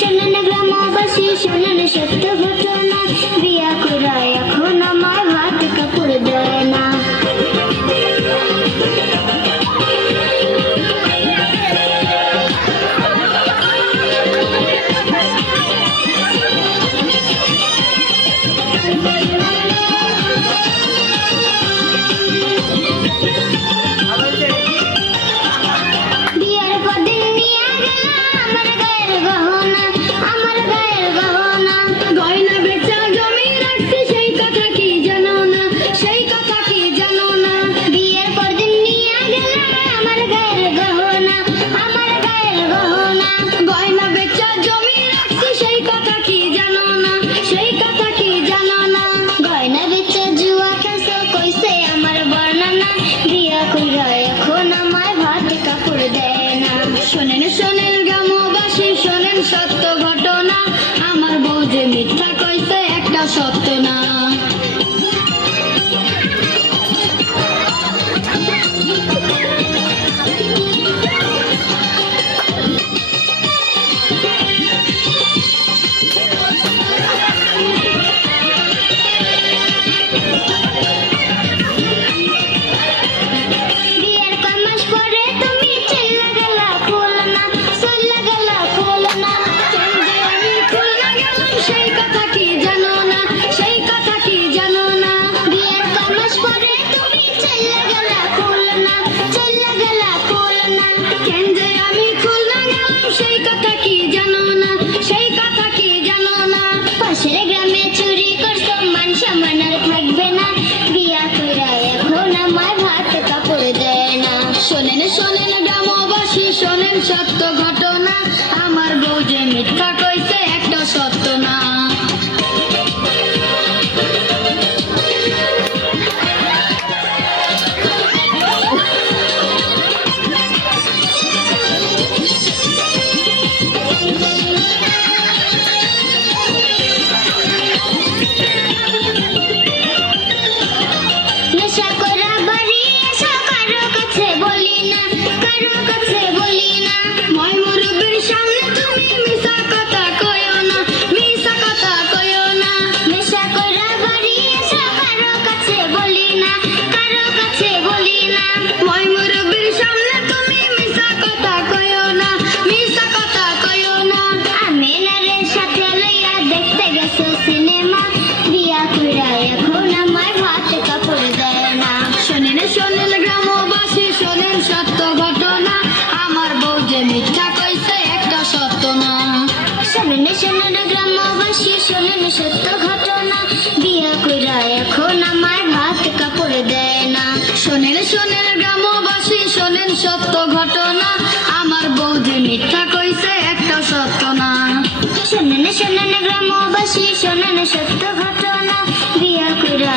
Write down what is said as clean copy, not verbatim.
শোনেন গ্রামবাসী শোনেন সত্য ঘটনা, বিয়া কইরা এখন আমার ভাত কাপড় দেয় না। শোনেন শোনেন গ্রামবাসী শোনেন সত্য ঘটনা, আমার বউ যে মিথ্যা কইছে একটা সত্য না। শোনেন শোনেন গ্রামবাসী শোনেন সত্য ঘটনা, আমার বউ যে মিথ্যা কইছে একটা সত্য না। শোনেন শোনেন গ্রামবাসী শোনেন সত্য ঘটনা, বিয়া কইরা এখন আমার ভাত কাপড় দেয় না। শোনেন শোনেন গ্রামবাসী শোনেন সত্য ঘটনা, আমার বউ যে মিথ্যা কইছে একটা সত্য না। শোনেন শোনেন গ্রামবাসী শোনেন সত্য ঘটনা, বিয়া কইরা